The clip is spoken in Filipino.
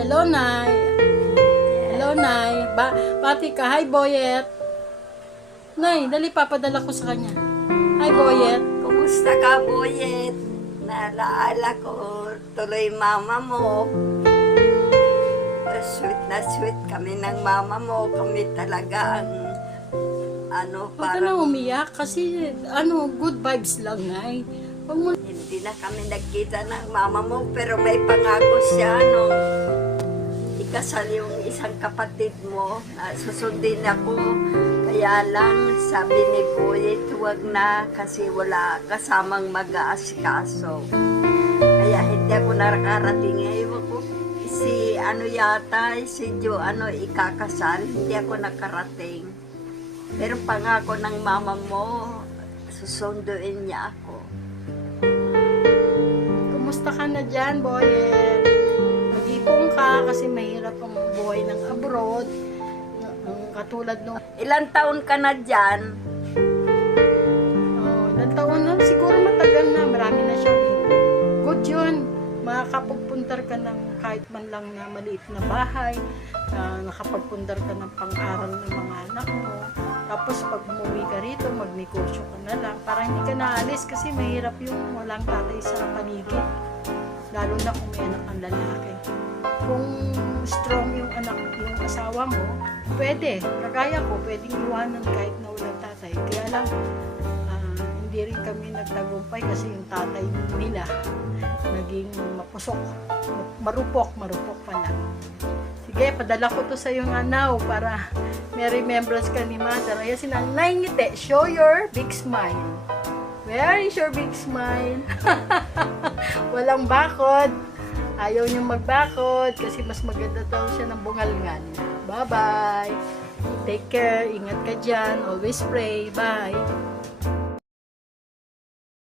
Hello, Nay. Hello, Nay. Pati ka. Hi, Boyet. Nay, dali papadala ko sa kanya. Hi, Boyet. Kumusta ka, Boyet? Nalaala ko tuloy mama mo. Sweet na sweet kami ng mama mo. Kami talaga ang Huwag ka na umiyak kasi good vibes lang, Nay. Huwag mo. Hindi na kami nagkita ng mama mo, pero may pangako siya nung ikasal yung isang kapatid mo na susundin ako. Kaya lang, sabi ni Boyet, huwag na kasi wala kasamang mag-aasikaso. Kaya hindi ako nakarating. Ewan ko, si si Jo, ikakasal, hindi ako nakarating. Pero pangako ng mama mo, susunduin niya ako. Kumusta ka na dyan, Boyet? Mag-ipong ka kasi mahirap ang buhay ng abroad. Katulad nung... Ilang taon ka na dyan? Ilang taon na? Siguro matagal na. Marami na siyang good yun. Makakapagpuntar ka ng kahit man lang na maliit na bahay. Nakapagpuntar ka ng pang-aral ng mga anak mo. Tapos pag umuwi ka rito, magnegosyo ka na lang. Para hindi ka naalis kasi mahirap yung walang tatay sa paligid. Lalo na kung may anak ang lalaki. Kung strong yung asawa mo, pwede. Kagaya ko, pwedeng iwanan kahit na walang tatay. Kaya lang, hindi rin kami nagtagumpay kasi yung tatay nila naging mapusok. Marupok pala. Sige, padala ko to sa yung anaw para may remembrance ka ni Mother. Ayan si Nanay Ngiti, show your big smile. Where is your big smile? Walang bakod. Ayaw niyang magbakod kasi mas maganda daw siya ng bungalngan. Bye-bye. Take care. Ingat ka dyan. Always pray. Bye.